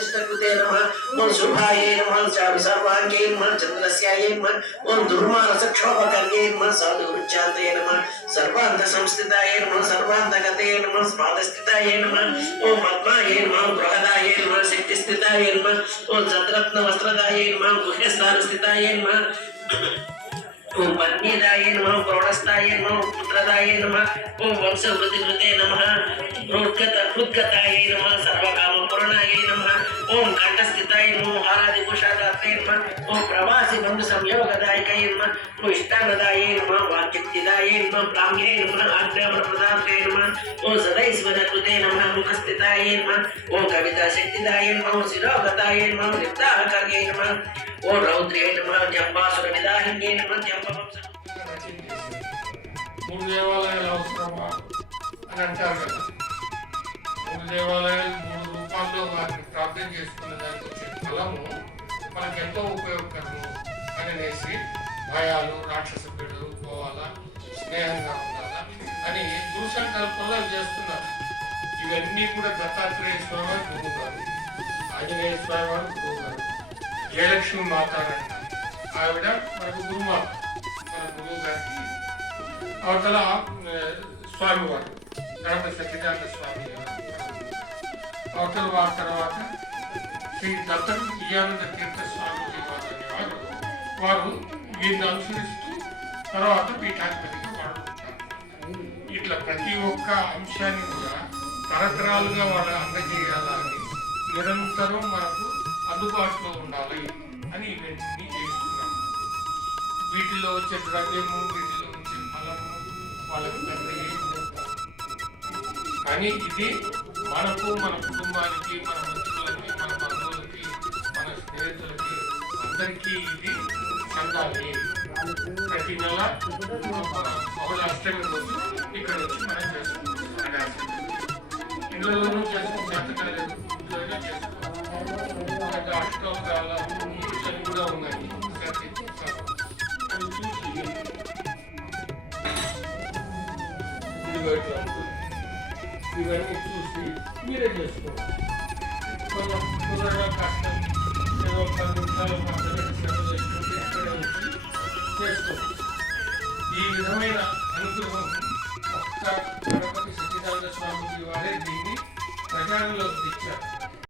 कृष्णकृते नमः ॐ शुभाय नमः सर्वाङ्गे नमः चन्द्रस्याय नमः ॐ दुर्मानसक्षोभकर्ये नमः साधुवृक्षान्तये नमः सर्वान्तसंस्थिताय नमः सर्वान्तगते नमः स्वादस्थिताय नमः ॐ पद्माय नमः बृहदाय नमः शक्तिस्थिताय नमः ॐ सद्रत्नवस्त्रदाय नमः गुह्यस्थानस्थिताय नमः ओम पत्नीदाय नमः प्रौढस्ताय नमः पुत्रदाय नमः ओम वंशवृद्धिकृते नमः रोद्गत हृद्गताय नमः सर्वकामपूर्णाय नमः। నమ ఓం కంఠస్థితాయ నమ హారాదిభూషాదాత్రే నమ ఓం ప్రవాసి బంధు సంయోగదాయకాయ నమ ఓం ఇష్టానదాయ నమ వాక్యక్తిదాయ నమ బ్రాహ్మ్యే నమ ఆజ్ఞాపన ప్రదాత్రే నమ ఓం సదైశ్వర కృతే నమ ముఖస్థితాయ నమ ఓం కవితా శక్తిదాయ నమ ఓం శిరోగతాయ నమ నిర్దాహకార్యై నమ ఓం రౌద్రే నమ జంబాసుర విదాహిన్యే నమ జంబవంశ మూడు దేవాలయాలు అవసరమా అని అంటారు కదా మూడు దేవాలయాలు మూడు రూపాల్లో వారిని ప్రార్థన చేసుకున్న దానికి వచ్చే ఫలము మనకు ఎంతో ఉపయోగకరము అని అనేసి భయాలు రాక్షస పీడలు పోవాలా స్నేహంగా ఉండాలా అని దుర్సంకల్పంలో అవి చేస్తున్నారు. ఇవన్నీ కూడా దత్తాత్రేయ స్వామి వారి ఆంజనేయ స్వామి వారు గురువుగారు జయలక్ష్మి మాత ఆవిడ మనకు గురుమాత. మన గురువు గారికి అవతల స్వామివారు గణపతి సత్యనారాయణ స్వామి గారు. అవతల వారి తర్వాత శ్రీ దత్త విజయానంద తీర్థ స్వామి వారు వారు వీరిని అనుసరిస్తూ తర్వాత పీఠాధిపతిగా వాడు ఇట్లా ప్రతి ఒక్క అంశాన్ని కూడా తరతరాలుగా వాళ్ళు అందజేయాలని నిరంతరం మనకు అందుబాటులో ఉండాలి అని ఇవన్నీ చేస్తున్నాం. వీటిలో వచ్చే ద్రవ్యము వీటిలో వచ్చే ఫలము వాళ్ళకి పెద్ద ఏం కానీ ఇది మనకు మన కుటుంబానికి మన మిత్రులకి మన బంధువులకి మన స్నేహితులకి అందరికీ ఇది చెందాలి. ప్రతి నెల బహుళ అష్టమి రోజు ఇక్కడ వచ్చి మనం చేసుకుంటాం. అనాథ. ఇళ్ళలోనూ చేసుకుంటాం ఇంట్లోనే చేసుకుంటాం. పెద్ద అష్టోత్తరాల పూజలు కూడా ఉన్నాయి. ప్రతి చూసి ఇది బయట ఇవన్నీ చూసి మీరే చేసుకోవాలి కొంచెం కష్టం ఏదో పది నిమిషాలు మాత్రమే చేసుకుంటే వచ్చి చేసుకోవచ్చు ఈ విధమైన అనుగ్రహం ఒక్క గణపతి సత్యనారాయణ స్వామికి వారే దీన్ని ప్రచారంలోకి తెచ్చారు